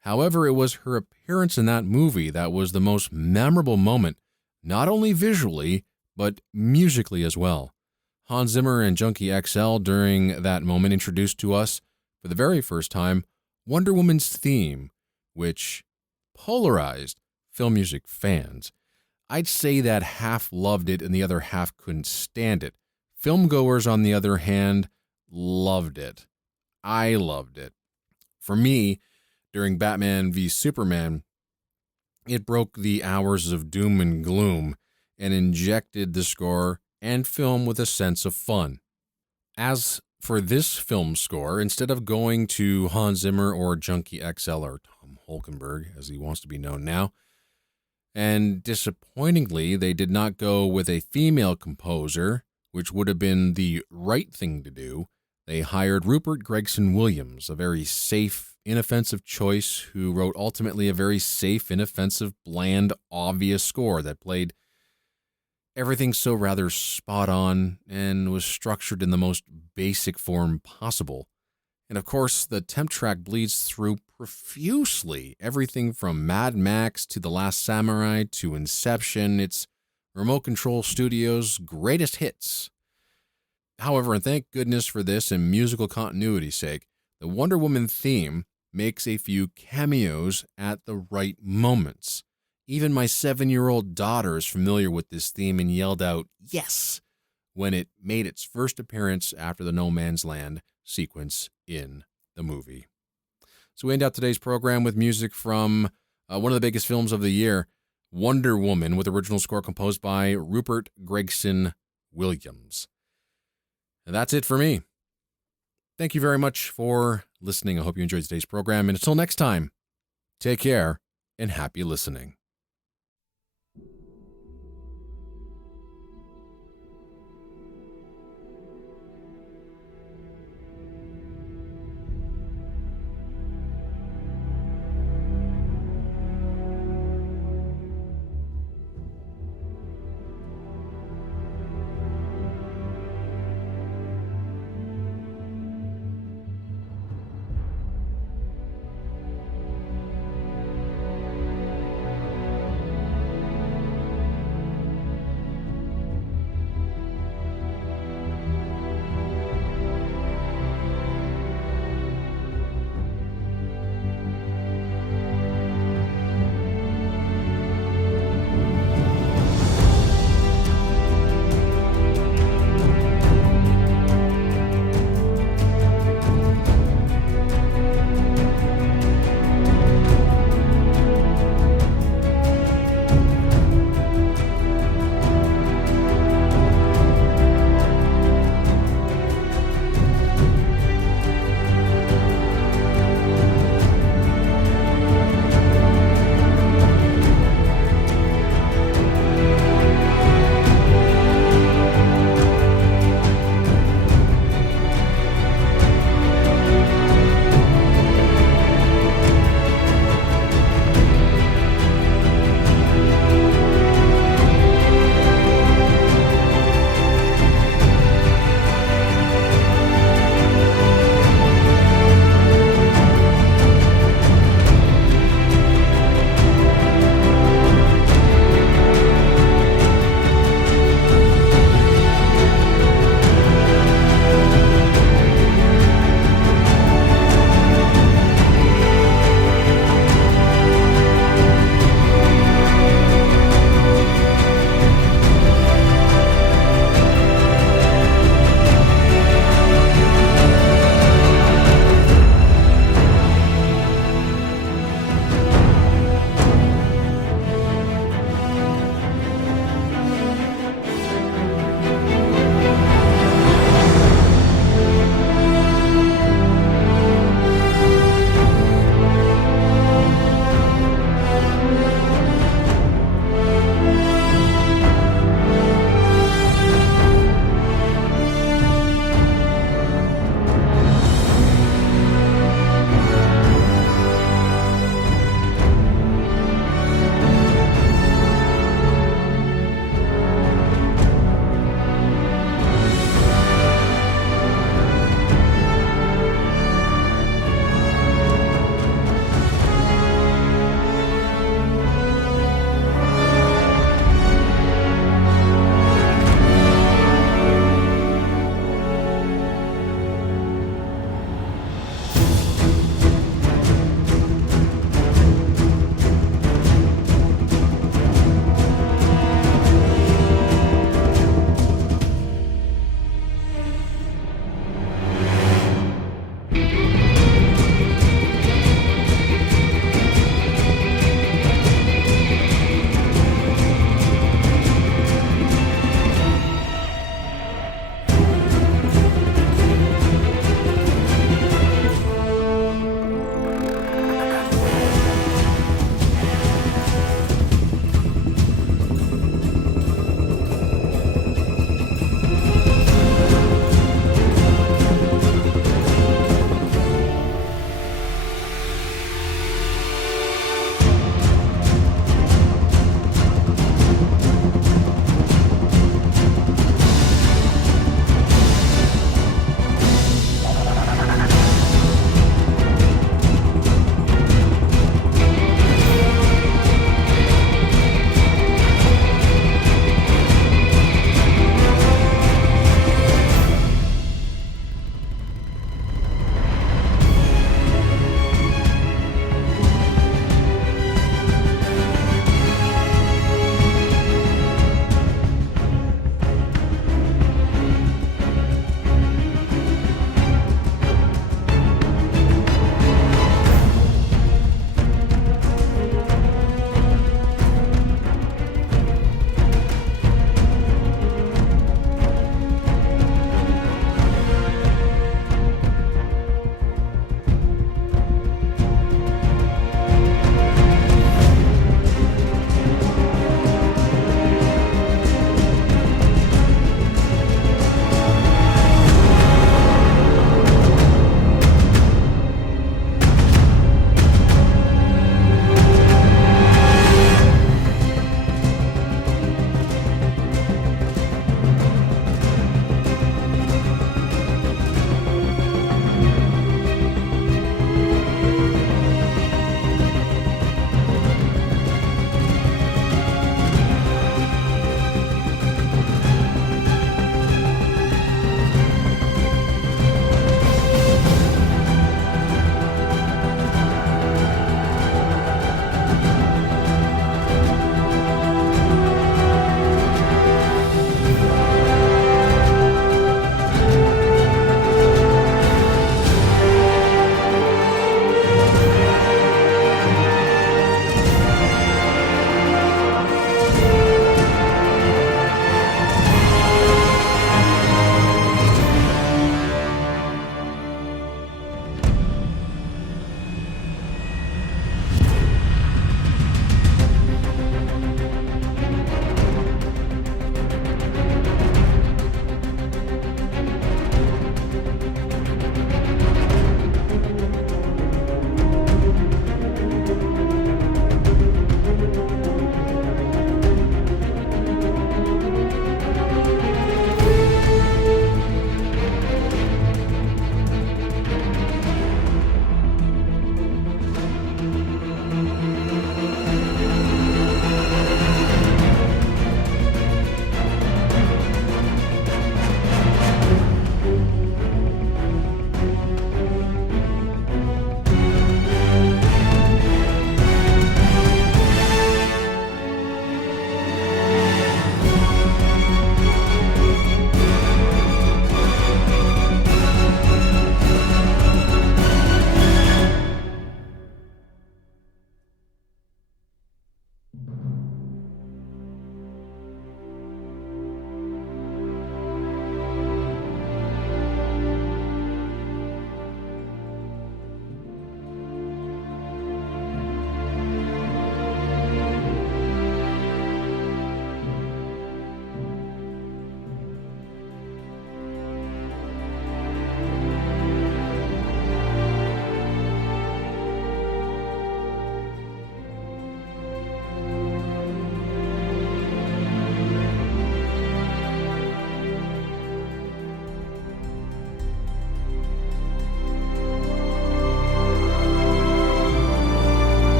However, it was her appearance in that movie that was the most memorable moment, not only visually, but musically as well. Hans Zimmer and Junkie XL during that moment introduced to us, for the very first time, Wonder Woman's theme, which polarized film music fans. I'd say that half loved it and the other half couldn't stand it. Filmgoers, on the other hand, loved it. I loved it. For me, during Batman v Superman, it broke the hours of doom and gloom and injected the score and film with a sense of fun. As for this film score, instead of going to Hans Zimmer or Junkie XL or Tom Holkenberg, as he wants to be known now, and disappointingly, they did not go with a female composer, which would have been the right thing to do. They hired Rupert Gregson-Williams, a very safe, inoffensive choice who wrote ultimately a very safe, inoffensive, bland, obvious score that played everything so rather spot on and was structured in the most basic form possible. And of course, the temp track bleeds through profusely. Everything from Mad Max to The Last Samurai to Inception. It's Remote Control Studios' greatest hits. However, and thank goodness for this and musical continuity's sake, the Wonder Woman theme makes a few cameos at the right moments. Even my 7-year-old daughter is familiar with this theme and yelled out, "Yes!" when it made its first appearance after the No Man's Land sequence in the movie. So we end out today's program with music from one of the biggest films of the year, Wonder Woman, with original score composed by Rupert Gregson-Williams. And that's it for me. Thank you very much for listening. I hope you enjoyed today's program. And until next time, take care and happy listening.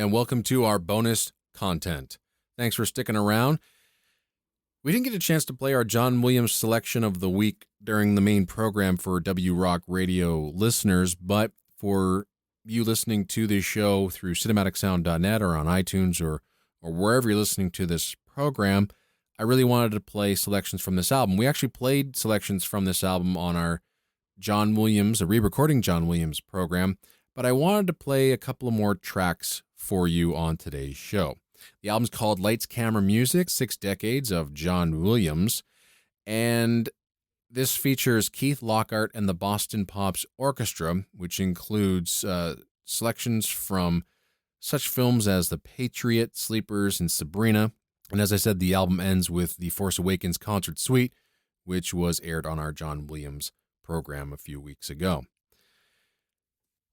and welcome to our bonus content. Thanks for sticking around. We didn't get a chance to play our John Williams selection of the week during the main program for WROCK Radio listeners, but for you listening to this show through cinematicsound.net or on iTunes or wherever you're listening to this program, I really wanted to play selections from this album. We actually played selections from this album on our John Williams, a re-recording John Williams program, but I wanted to play a couple of more tracks for you on today's show. The album's called Lights, Camera, Music, 6 Decades of John Williams, and this features Keith Lockhart and the Boston Pops Orchestra, which includes selections from such films as The Patriot, Sleepers, and Sabrina. And as I said, the album ends with the Force Awakens Concert Suite, which was aired on our John Williams program a few weeks ago.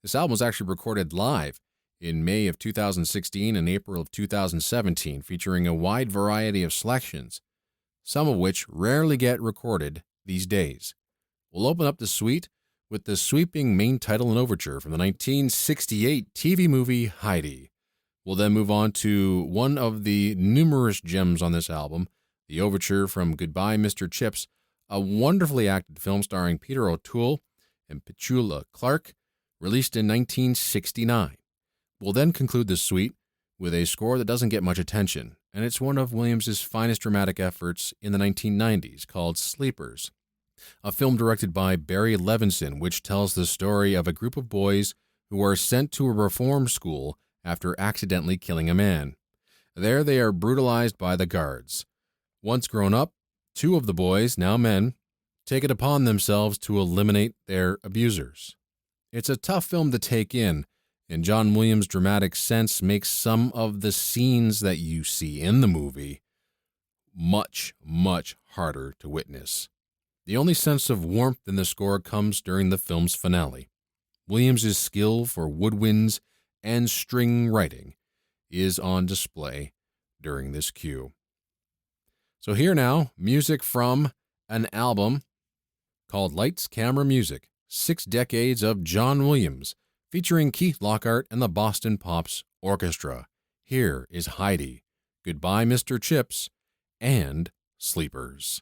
This album was actually recorded live in May of 2016 and April of 2017, featuring a wide variety of selections, some of which rarely get recorded these days. We'll open up the suite with the sweeping main title and overture from the 1968 TV movie HEIDI. We'll then move on to one of the numerous gems on this album, the overture from Goodbye, Mr. Chips, a wonderfully acted film starring Peter O'Toole and Petula Clark, released in 1969. We'll then conclude the suite with a score that doesn't get much attention, and it's one of Williams's finest dramatic efforts in the 1990s, called Sleepers, a film directed by Barry Levinson, which tells the story of a group of boys who are sent to a reform school after accidentally killing a man. There they are brutalized by the guards. Once grown up, 2 of the boys, now men, take it upon themselves to eliminate their abusers. It's a tough film to take in, and John Williams' dramatic sense makes some of the scenes that you see in the movie much, much harder to witness. The only sense of warmth in the score comes during the film's finale. Williams' skill for woodwinds and string writing is on display during this cue. So here now, music from an album called Lights, Camera, Music, 6 Decades of John Williams, featuring Keith Lockhart and the Boston Pops Orchestra. Here is HEIDI, Goodbye, Mr. Chips, and Sleepers.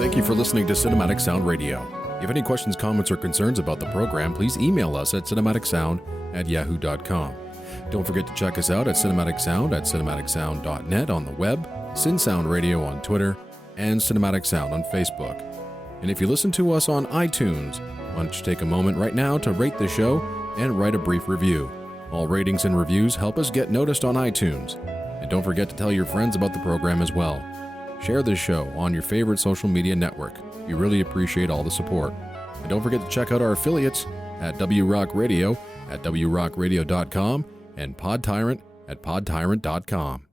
Thank you for listening to Cinematic Sound Radio. If you have any questions, comments, or concerns about the program, please email us at cinematicsound@yahoo.com. Don't forget to check us out at Cinematic Sound at cinematicsound.net on the web, Cinsound Radio on Twitter, and Cinematic Sound on Facebook. And if you listen to us on iTunes, why don't you take a moment right now to rate the show and write a brief review. All ratings and reviews help us get noticed on iTunes. And don't forget to tell your friends about the program as well. Share this show on your favorite social media network. We really appreciate all the support. And don't forget to check out our affiliates at WROCK Radio at WROCKRadio.com and Podtyrant at Podtyrant.com.